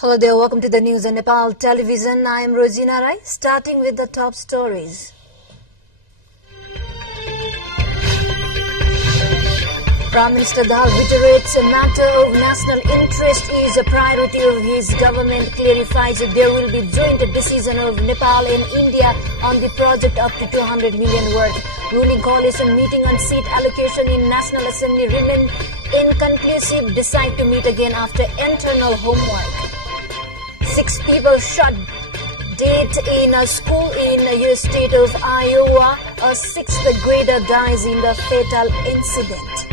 Hello there, welcome to the news on Nepal television. I am Rosina Rai, starting with the top stories. Prime Minister Dal reiterates a matter of national interest is a priority of his government, clarifies that there will be joint decision of Nepal and India on the project up to 200 million worth. Ruling coalition meeting on seat allocation in National Assembly remain inconclusive, decide to meet again after internal homework. 6 people shot dead in a school in the US state of Iowa. A 6th grader dies in the fatal incident.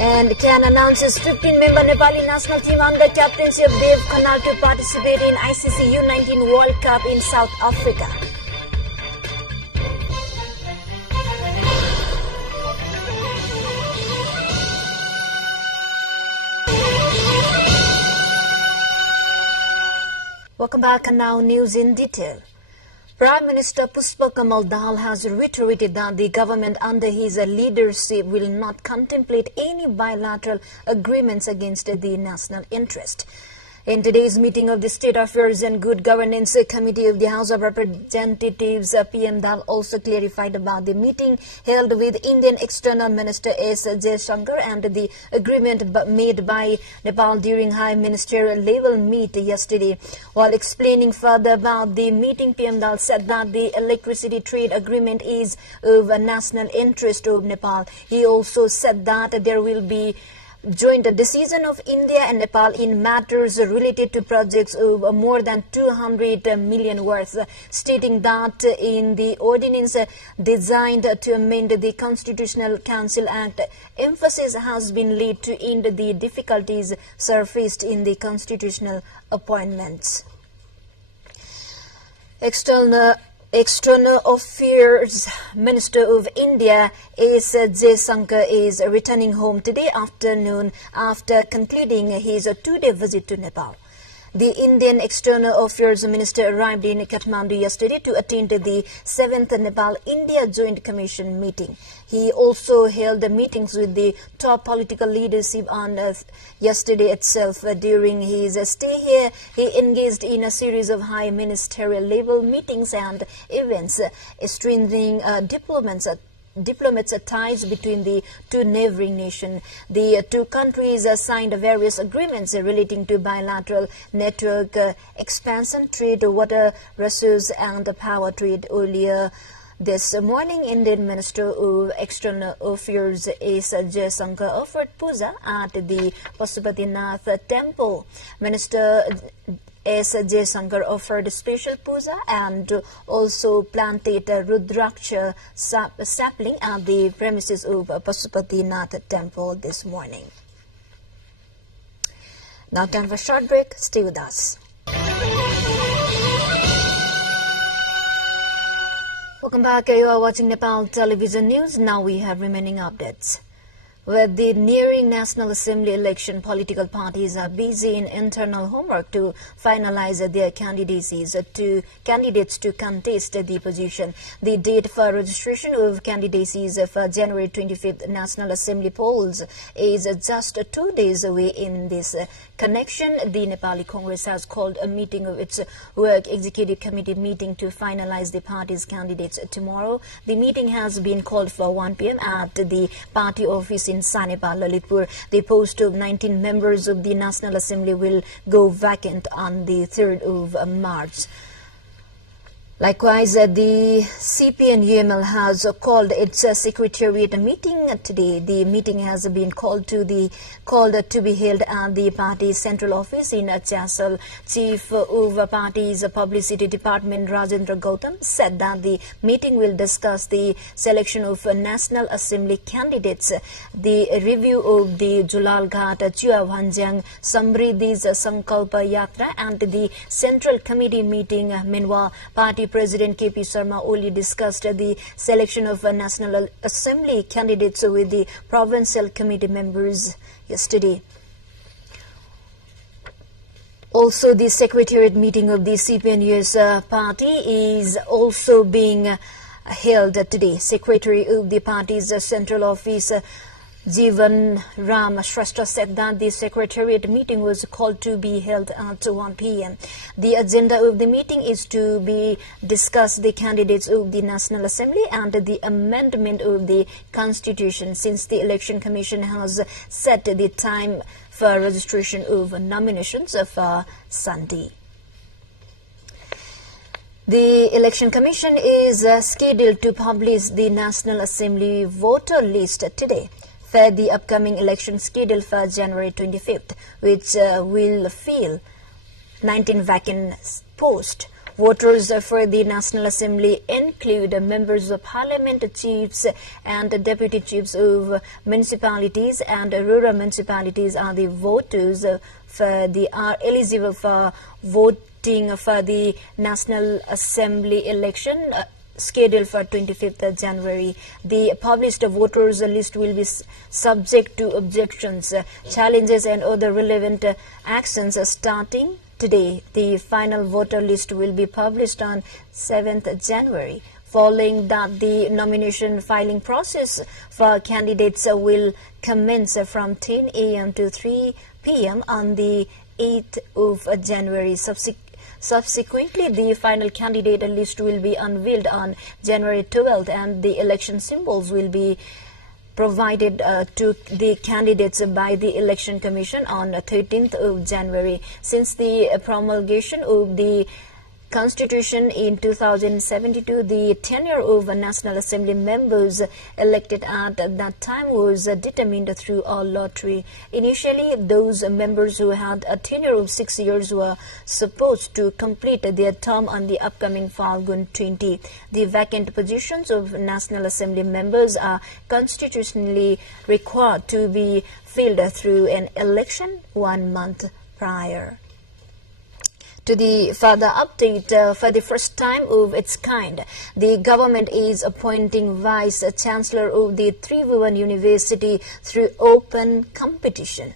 And Can announces 15-member Nepali national team under captaincy of Dev Khanal to participate in ICC U19 World Cup in South Africa. Welcome back, and now news in detail. Prime Minister Pushpa Kamal Dahal has reiterated that the government under his leadership will not contemplate any bilateral agreements against the national interest. In today's meeting of the State Affairs and Good Governance Committee of the House of Representatives, PM Dal also clarified about the meeting held with Indian External Minister S. Jaishankar and the agreement made by Nepal during high ministerial level meet yesterday. While explaining further about the meeting, PM Dal said that the electricity trade agreement is of a national interest of Nepal. He also said that there will be joint decision of India and Nepal in matters related to projects of more than 200 million worth, stating that in the ordinance designed to amend the Constitutional Council Act, emphasis has been laid to end the difficulties surfaced in the constitutional appointments. External Affairs Minister of India S. Jaishankar is returning home today afternoon after concluding his 2-day visit to Nepal. The Indian External Affairs Minister arrived in Kathmandu yesterday to attend the 7th Nepal-India Joint Commission meeting. He also held meetings with the top political leadership on yesterday itself. During his stay here, he engaged in a series of high ministerial level meetings and events, strengthening diplomats' ties between the two neighboring nations. The two countries signed various agreements relating to bilateral network expansion, trade, water resources, and power trade. Earlier this morning, Indian Minister of External Affairs S. Jaishankar offered puja at the Pasupatinath temple. Minister S. Jaishankar offered special puja and also planted a Rudraksha sapling at the premises of Pasupatinath temple this morning. Now time for a short break. Stay with us. Welcome back. You are watching Nepal Television News. Now we have remaining updates. With the nearing National Assembly election, political parties are busy in internal homework to finalize their candidates to contest the position. The date for registration of candidates for January 25th National Assembly polls is just 2 days away. In this connection, the Nepali Congress has called a meeting of its Work Executive Committee meeting to finalize the party's candidates tomorrow. The meeting has been called for 1 p.m. at the party office in Nepal, Lalitpur. The post of 19 members of the National Assembly will go vacant on the 3rd of March. Likewise, the CP&UML has called its secretariat meeting today. The meeting has been called to be held at the party's central office in Chasal. Chief of party's publicity department, Rajendra Gautam, said that the meeting will discuss the selection of National Assembly candidates, the review of the Julal Ghat Chua Bhanjang Samriddhi's Sankalpa Yatra, and the Central Committee meeting. Meanwhile, party President K.P. Sharma Oli discussed the selection of National Assembly candidates with the Provincial Committee members yesterday. Also, the secretariat meeting of the CP&US party is also being held today. Secretary of the party's central office, Jivan Ram Shrestha said that the Secretariat meeting was called to be held at 1 p.m. The agenda of the meeting is to be discuss the candidates of the National Assembly and the amendment of the Constitution, since the Election Commission has set the time for registration of nominations for Sunday. The Election Commission is scheduled to publish the National Assembly voter list today for the upcoming election scheduled for January 25th, which will fill 19 vacant posts. Voters for the National Assembly include members of parliament, chiefs and deputy chiefs of municipalities and rural municipalities are the voters are eligible for voting for the National Assembly election scheduled for 25th January. The published voters list will be subject to objections, challenges and other relevant actions starting today. The final voter list will be published on 7th January. Following that, the nomination filing process for candidates will commence from 10 a.m. to 3 p.m. on the 8th of January. Subsequently, the final candidate list will be unveiled on January 12th and the election symbols will be provided to the candidates by the Election Commission on 13th of January. Since the promulgation of the Constitution in 2072, the tenure of National Assembly members elected at that time was determined through a lottery. Initially, those members who had a tenure of 6 years were supposed to complete their term on the upcoming Falgun 20. The vacant positions of National Assembly members are constitutionally required to be filled through an election 1 month prior. To the further update, for the first time of its kind, the government is appointing Vice Chancellor of the Tribhuvan University through open competition.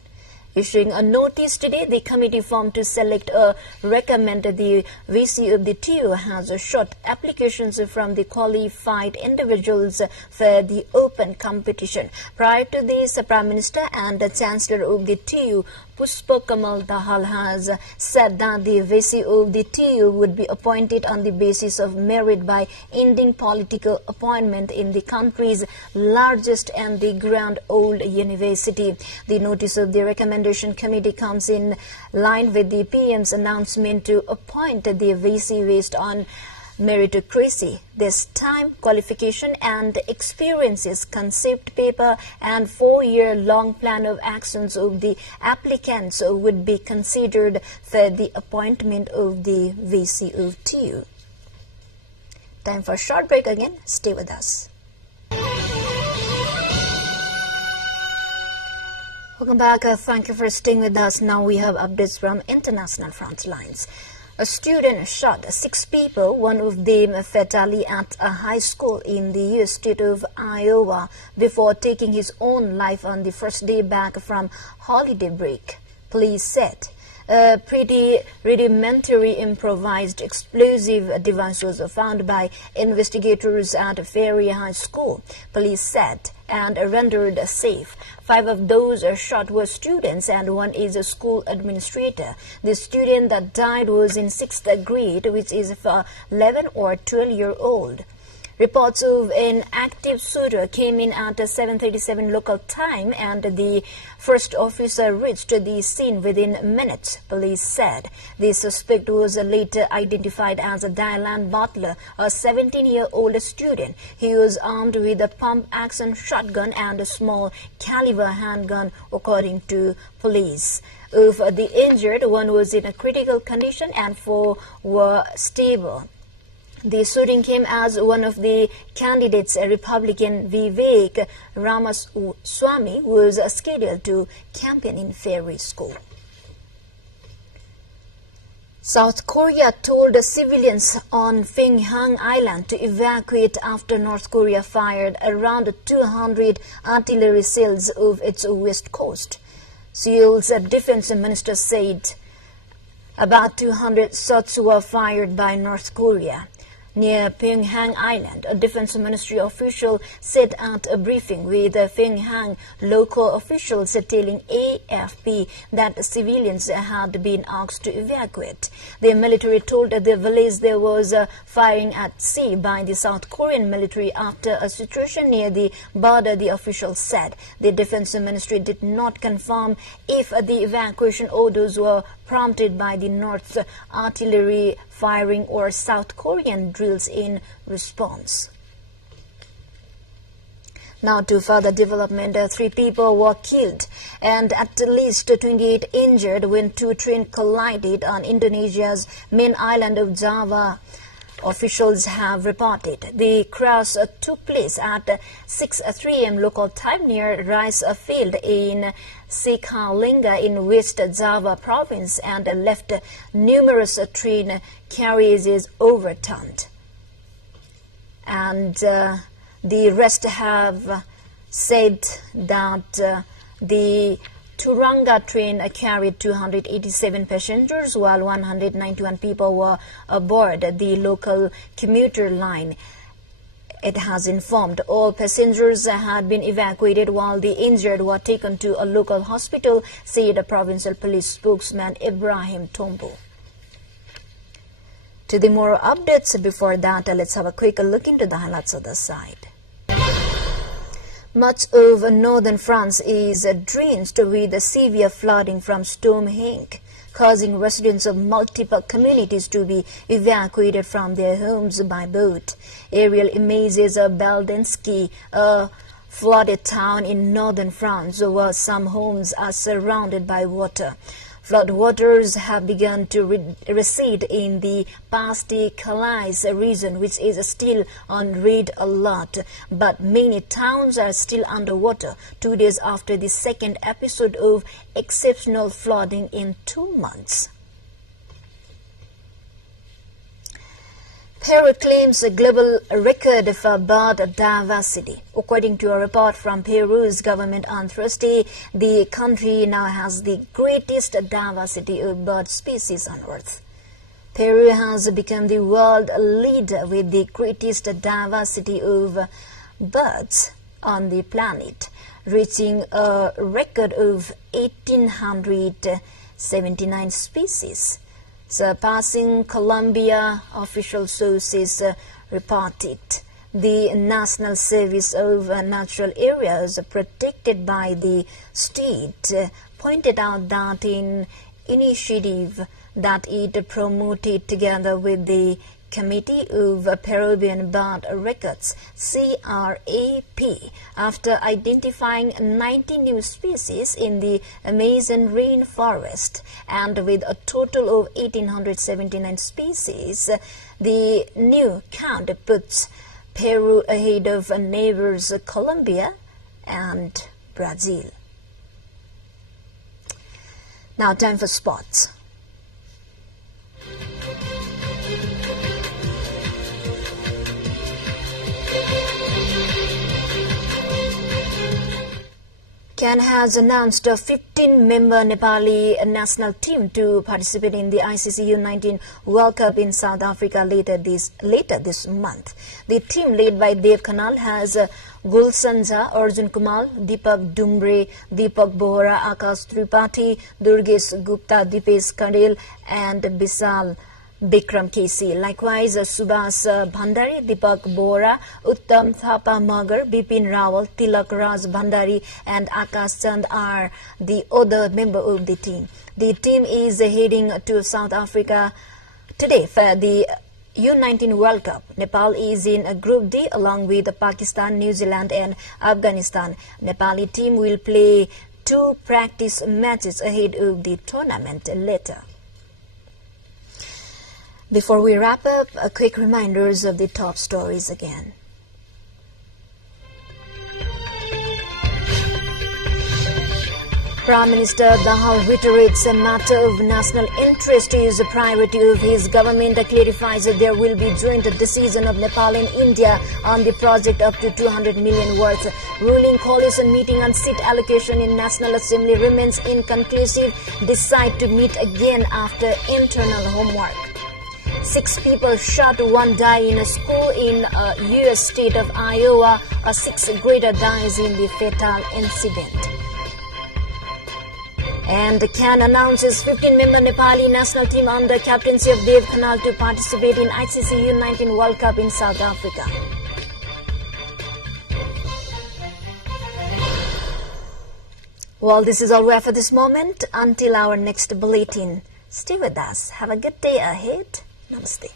Issuing a notice today, the committee formed to select or recommend the VC of the TU has short applications from the qualified individuals for the open competition. Prior to this, Prime Minister and Chancellor of the TU, Pushpa Kamal Dahal, has said that the VC of the TU would be appointed on the basis of merit by ending political appointment in the country's largest and the grand old university. The notice of the recommendation committee comes in line with the PM's announcement to appoint the VC based on meritocracy. This time, qualification and experiences, concept paper and 4-year-long plan of actions of the applicants would be considered for the appointment of the VC of TU. Time for a short break again. Stay with us. Welcome back. Thank you for staying with us. Now we have updates from international front lines. A student shot 6 people, one of them fatally at a high school in the U.S. state of Iowa before taking his own life on the first day back from holiday break, police said. A pretty rudimentary improvised explosive device was found by investigators at Ferry High School, police said, and rendered safe. 5 of those shot were students and 1 is a school administrator. The student that died was in 6th grade, which is for 11 or 12-year-old. Reports of an active shooter came in at 7:37 local time and the first officer reached the scene within minutes, police said. The suspect was later identified as Dylan Butler, a 17-year-old student. He was armed with a pump-action shotgun and a small caliber handgun, according to police. Of the injured, 1 was in a critical condition and 4 were stable. The shooting came as one of the candidates, Republican Vivek Ramaswamy, was scheduled to campaign in Ferry School. South Korea told civilians on Finghang Island to evacuate after North Korea fired around 200 artillery shells off its west coast. Seoul's defense minister said about 200 shots were fired by North Korea. near Pyongyang Island. A defense ministry official said at a briefing with Pyongyang local officials telling AFP that civilians had been asked to evacuate. The military told the village there was firing at sea by the South Korean military after a situation near the border, the official said. The defense ministry did not confirm if the evacuation orders were prompted by the North's artillery firing or South Korean drills in response. Now to further development, 3 people were killed and at least 28 injured when 2 trains collided on Indonesia's main island of Java. Officials have reported the crash took place at 6:03 am local time near rice field in Sikhalingga in West Java province and left numerous train carriages overturned. And the rest have said that the Turanga train carried 287 passengers while 191 people were aboard the local commuter line. It has informed all passengers had been evacuated while the injured were taken to a local hospital, said a provincial police spokesman Ibrahim Tombo. To the more updates, before that, let's have a quick look into the highlights of the side. Much of northern France is drenched with severe flooding from Storm Hank, causing residents of multiple communities to be evacuated from their homes by boat. Aerial images of Beldinsky, a flooded town in northern France, where some homes are surrounded by water. Floodwaters have begun to recede in the Pas-de-Calais region, which is still on red alert. But many towns are still underwater 2 days after the second episode of exceptional flooding in 2 months. Peru claims a global record for bird diversity. According to a report from Peru's government on Thursday, the country now has the greatest diversity of bird species on Earth. Peru has become the world leader with the greatest diversity of birds on the planet, reaching a record of 1,879 species, surpassing Colombia, official sources reported. The National Service of Natural Areas protected by the state pointed out that in initiative that it promoted together with the Committee of Peruvian Bird Records, CRAP, after identifying 90 new species in the Amazon rainforest, and with a total of 1,879 species, the new count puts Peru ahead of neighbors Colombia and Brazil. Now time for sports. CAN has announced a 15-member Nepali national team to participate in the ICC U19 World Cup in South Africa later this month. The team, led by Dev Khanal, has Gulsanja, Arjun Kumar, Deepak Dumbre, Deepak Bohra, Akash Tripathi, Durgesh Gupta, Dipesh Karel, and Bisal Bikram KC. Likewise, Subhas Bhandari, Deepak Bohra, Uttam Thapa Magar, Bipin Rawal, Tilak Raj Bhandari, and Akash Chand are the other member of the team. The team is heading to South Africa today for the U19 World Cup. Nepal is in Group D along with Pakistan, New Zealand, and Afghanistan. Nepali team will play 2 practice matches ahead of the tournament later. Before we wrap up, a quick reminders of the top stories again. Prime Minister Dahal reiterates a matter of national interest is a priority of his government. Clarifies that there will be joint decision of Nepal and India on the project up to 200 million worth. Ruling coalition meeting on seat allocation in National Assembly remains inconclusive. Decide to meet again after internal homework. 6 people shot, 1 die in a school in U.S. state of Iowa. A 6th grader dies in the fatal incident. And CAN announces 15-member Nepali national team under captaincy of Khanal to participate in ICC U19 World Cup in South Africa. Well, this is all we have for this moment. Until our next bulletin, stay with us. Have a good day ahead. Namaste.